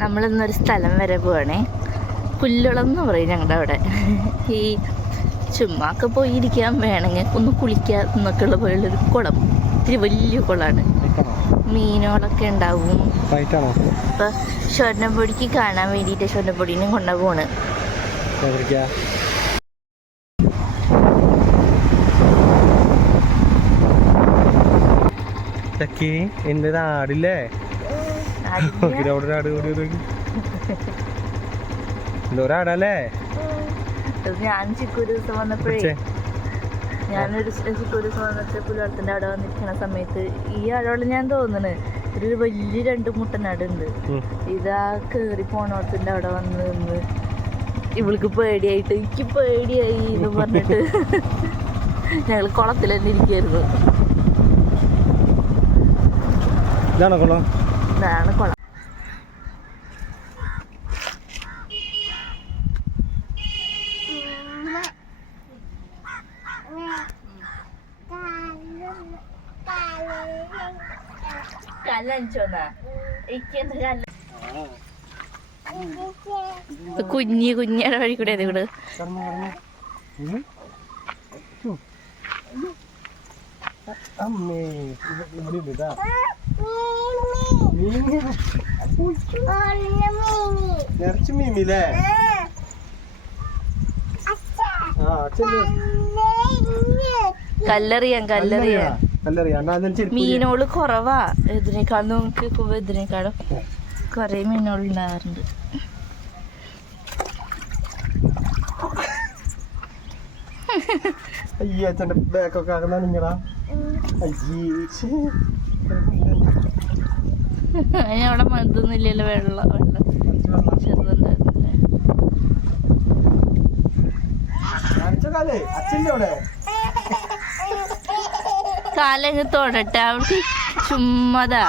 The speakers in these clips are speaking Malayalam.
നമ്മളിന്നൊരു സ്ഥലം വരെ പോവാണേ. പുല്ലുളം എന്ന് പറയും ഞങ്ങളുടെ അവിടെ. ഈ ചുമ്മാ ഒക്കെ പോയിരിക്കാൻ വേണമെങ്കിൽ ഒന്ന് കുളിക്കുക എന്നൊക്കെ ഉള്ള പോലുള്ളൊരു കുളം. ഇത്തിരി വലിയ കുളമാണ്. മീനുകളൊക്കെ ഉണ്ടാവും. ഇപ്പം ഷൊർണ്ണപ്പൊടിക്ക് കാണാൻ വേണ്ടിയിട്ട് ഷൊർണ്ണപ്പൊടിനും കൊണ്ടാ പോണ്. എന്റെ ആടില്ലേ എന്തോരാടല്ലേ. ഞാൻ ചിക്കു ഒരു ദിവസം വന്നപ്പോഴേ ഞാനൊരു ചിക്കു ഒരു ദിവസം വന്നിട്ട് പുലർത്തിന്റെ അവിടെ വന്നിരിക്കുന്ന സമയത്ത് ഈ ആടോളം ഞാൻ തോന്നുന്നു ഒരു വലിയ 2 മുട്ടനാടുണ്ട്. ഇതാ കേറി പോണോടത്തിന്റെ അവിടെ വന്ന് നിന്ന് ഇവൾക്ക് പേടിയായിട്ട് എനിക്ക് പേടിയായി എന്ന് പറഞ്ഞിട്ട് ഞങ്ങൾ കുളത്തിൽ തന്നെ ഇരിക്കായിരുന്നു. ഇതാണ് കുളം. ഇതാണ് കുളം. കുഞ്ഞിയുടെ വഴി കൂടെ ഇവിടെ മീമില്ലേ. കല്ലെറിയാൻ മീനോള് കുറവാ. ഇതിനേക്കാളും നമുക്ക് ഇതിനേക്കാളും കൊറേ മീനുകൾ ഉണ്ടാകാറുണ്ട്. അയ്യച്ഛന്റെ ബാക്കൊക്കെ ആകുന്ന നിങ്ങളാ അതിനവിടെ മതൊന്നുമില്ലല്ലോ. വെള്ളം ചെറുതുണ്ടായിരുന്നില്ലേ. കാലങ്ങ് തൊടട്ടെ അവൾക്ക് ചുമ്മാതാ.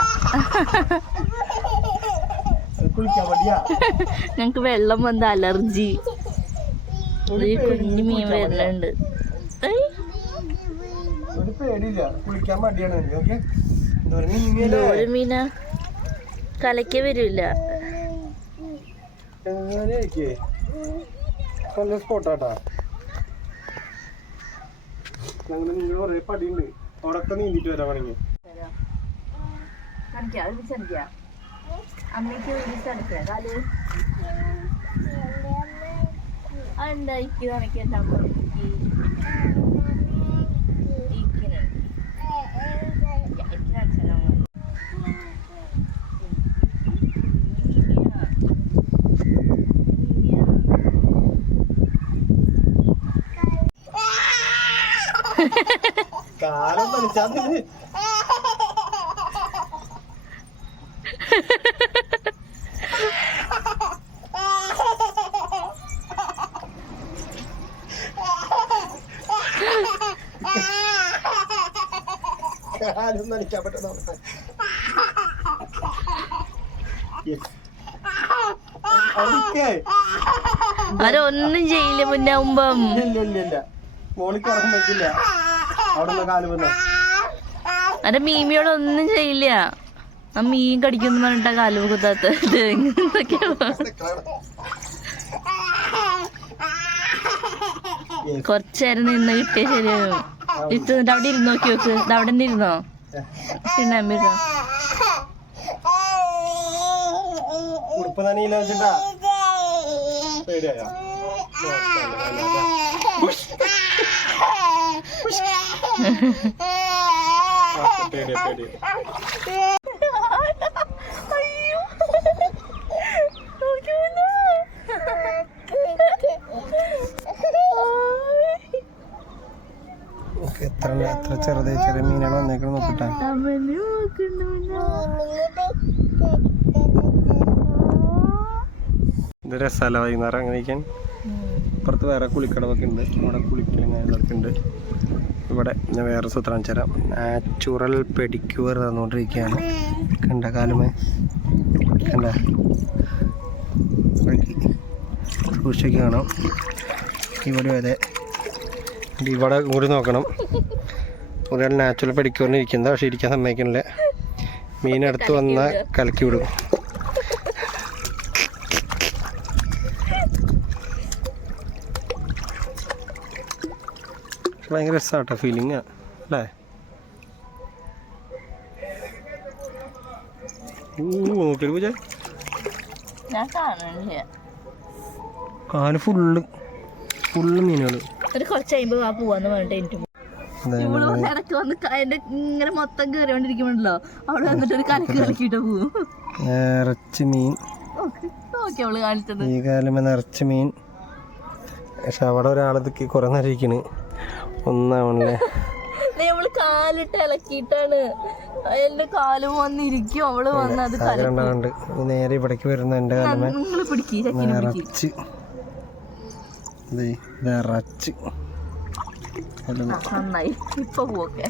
ഞങ്ങക്ക് വെള്ളം വന്ന അലർജി. കുഞ്ഞു മീൻ വരുന്നുണ്ട്. ഒരു മീനാ കലയ്ക്ക് വരില്ല. സ്പോട്ടാട്ടാ കൊറേ പടിയുണ്ട്. അവിടൊക്കെ നീന്തിട്ട് വരാൻ വേണമെങ്കിൽ അമ്മയ്ക്ക് അതെന്തായിക്ക് കണക്കെൻ്റെ അമ്മയ്ക്ക് കാലം വലിച്ചാൽ കാലം നനയ്ക്കാൻ പറ്റുന്ന അവരൊന്നും ചെയ്യില്ല. മുന്നാവുമ്പം അന്റെ മീമിയോടൊന്നും ചെയ്യില്ല. ആ മീൻ കടിക്കുന്നു പറഞ്ഞിട്ടാ കാല് കുത്താത്ത. കൊറച്ചേരം നിന്ന് കിട്ടിയ ശരിയാകും. ഇട്ട് അവിടെ ഇരുന്ന് നോക്കി നോക്ക്. ഇത് അവിടെ തന്നെ ഇരുന്നോ? പിന്നെ അമ്മ ഇരുന്നോ? എത്ര ചെറിയ മീനാണ് വന്നേക്കണം നോക്കട്ടെ. ഇത് രസമല്ല വൈകുന്നേരം അങ്ങനെ ഇരിക്കാൻ. ഇപ്പുറത്ത് വേറെ കുളിക്കടവൊക്കെ ഉണ്ട്. അവിടെ കുളിക്കലും കാര്യങ്ങളൊക്കെ ഉണ്ട്. ഇവിടെ ഞാൻ വേറെ സൂത്രം തരാം. നാച്ചുറൽ പെഡിക്യൂർ തന്നുകൊണ്ടിരിക്കുകയാണ്. കണ്ട കാലുമേ കണ്ട സൂക്ഷിച്ച് കാണാം. ഇവിടെ അതെ ഇവിടെ കൂടി നോക്കണം. ഒരാൾ നാച്ചുറൽ പെഡിക്യൂറിന് ഇരിക്കുന്നത്. പക്ഷെ ഇരിക്കാൻ സമ്മതിക്കണില്ല. മീനടുത്ത് വന്നാൽ കലക്കി വിടും. ഭയങ്കര രസമാട്ടോ ഫീലിംഗ് അല്ലേ? നോക്കിയത് പൂജ ഞാൻ കാണണില്ല. കാല് ഫുള്ള് മീനുകൾ. ഒരു കുറച്ച് കഴിയുമ്പോ ആ പോവാന്ന് പറഞ്ഞിട്ട് എനിക്ക് ഇവള് വന്ന് ഇടയ്ക്ക് വന്ന് എന്റെ ഇങ്ങനെ മൊത്തം കയറിയോണ്ടിരിക്കുമ്പോണ്ടല്ലോ അവിടെ വന്നിട്ട് ഒരു കലക്ക് കലക്കിട്ട് പോവും. നിറച്ച് മീൻ നോക്കി അവള് കാണിച്ചത്. ഈ കാലം നിറച്ച് മീൻ. പക്ഷെ അവിടെ ഒരാളതൊക്കെ കുറെ നേരം ഇരിക്കണ്. ഒന്നാവണല്ലേ നമ്മള് കാലിട്ട് ഇളക്കിയിട്ടാണ് എന്റെ കാലും വന്നിരിക്കും. അവള് വന്ന് അത് കലക്കുണ്ട്. നേരെ ഇവിടേക്ക് വരുന്ന എന്റെ കാലമേ നിറച്ച് നിറച്ച് നന്നായി. ഇപ്പൊ പോക്കെ